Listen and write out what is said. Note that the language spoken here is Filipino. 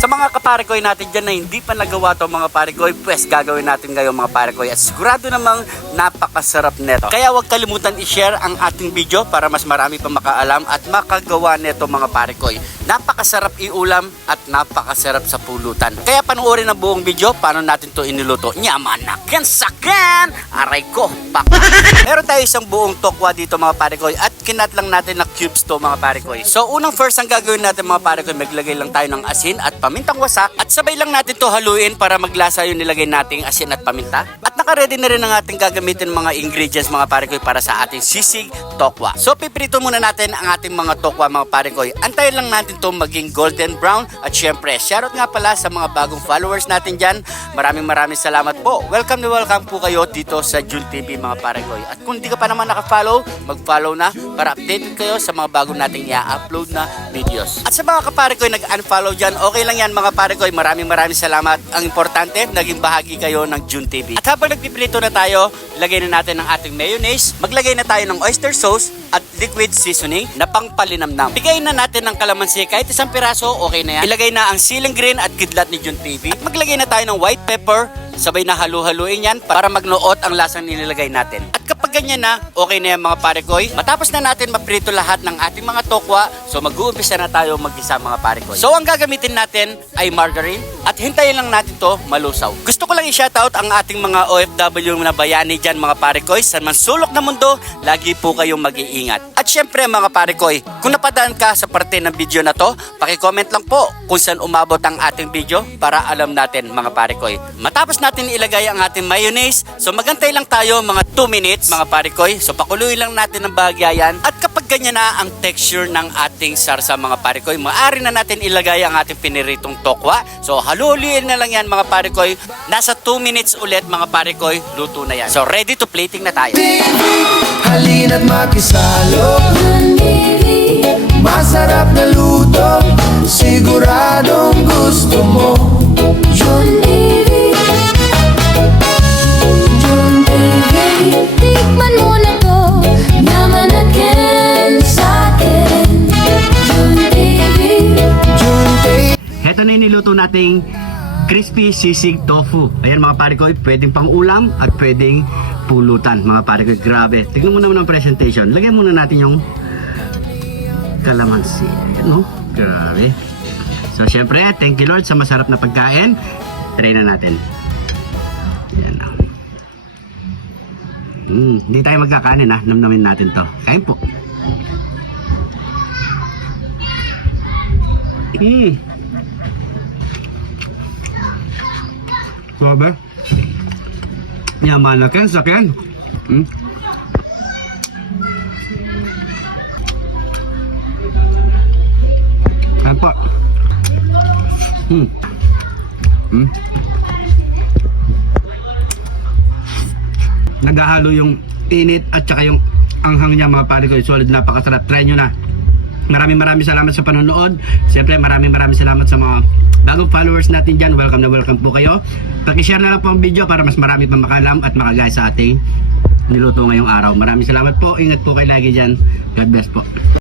Sa mga kaparekoy natin dyan na hindi pa nagawa to mga parekoy, pues gagawin natin ngayon mga parekoy at sigurado namang napakasarap neto. Kaya huwag kalimutan i-share ang ating video para mas marami pa makaalam at makagawa neto mga parekoy. Napakasarap iulam at napakasarap sa pulutan. Kaya panoorin ang buong video paano natin to iniluto. Nyamanakin sakin! Aray ko! Pak! Meron tayo isang buong tokwa dito mga parekoy at kinat lang natin na cubes to mga parekoy. So unang first ang gagawin natin mga parekoy, maglagay lang tayo ng asin at pamintang wasak at sabay lang natin to haluin para maglasa yung nilagay nating asin at paminta. At naka-ready na rin ang ating gagamitin mga ingredients mga parekoy para sa ating sisig tokwa. So piprito muna natin ang ating mga tokwa mga parekoy. Antayin lang natin to maging golden brown at syempre shoutout nga pala sa mga bagong followers natin dyan. Maraming salamat po. Welcome po kayo dito sa Jun TV mga parekoy. At kung di ka pa naman naka-follow, mag-follow na para updated kayo sa mga bagong nating i-upload na videos. At sa mga kaparekoy nag-unfollow dyan, okay lang yan mga parekoy. Maraming salamat. Ang importante, naging bahagi kayo ng Jun TV. At habang nagpiprito na tayo, lagay na natin ang ating mayonnaise, maglagay na tayo ng oyster sauce at liquid seasoning na pangpalinamnam. Bigayin na natin ng kalamansi kahit isang piraso, okay na yan. Ilagay na ang siling green at kidlat ni Jun TV. At maglagay na tayo ng white pepper, sabay na halu-haluin yan para magnuot ang lasang nilagay natin. At kapag ganyan na, okay na yan mga parekoy. Matapos na natin maprito lahat ng ating mga tokwa, so mag-uumpisa na tayo mag-isa mga parekoy. So ang gagamitin natin ay margarine at hintayin lang natin to malusaw. Gusto ko lang i-shoutout ang ating mga OFW na bayani dyan mga parekoy. Sa mansulok na mundo, lagi po kayong mag-iingat. At syempre mga parekoy, kung napadaan ka sa parte ng video na to, paki-comment lang po kung saan umabot ang ating video para alam natin mga parekoy. Matapos natin ilagay ang ating mayonnaise, so magantay lang tayo mga 2 minutes mga parekoy. So pakuluin lang natin ng bahagya yan. At kapag ganyan na ang texture ng ating sarsa mga parekoy, maaari na natin ilagay ang ating piniritong tokwa. So haluin na lang yan mga parekoy. Nasa 2 minutes ulit mga parekoy, luto na yan. So ready to plating na tayo. Halina't makisalo, masarap na luto, siguradong gusto mo. Jun TV, Jun TV, tikman mo na to, namanakin sa'kin. Jun TV, Jun TV. Heto na yung niluto nating crispy sisig tofu. Ayan mga parekoy, pwedeng pang ulam at pwedeng pulutan mga parekoy. Grabe. Tignan mo naman ang presentation. Lagyan muna natin yung kalamansi. Ayan no? Grabe. So syempre, thank you Lord sa masarap na pagkain. Try na natin. Ayan na. Hindi tayo magkakanin ha. Namnamin natin to. Kain po. Grabe. Yamanakin sakin. Apa? Naghahalo yung init at saka yung anghang niya mga pare ko. Solid, napakasarap. Try nyo na. Maraming salamat sa panonood. Siyempre maraming salamat sa mga bagong followers natin dyan. Welcome na welcome po kayo. Paki-share na lang po ang video para mas marami pa makalam at makagaya sa ating niluto ngayong araw. Maraming salamat po. Ingat po kayo lagi dyan. God bless po.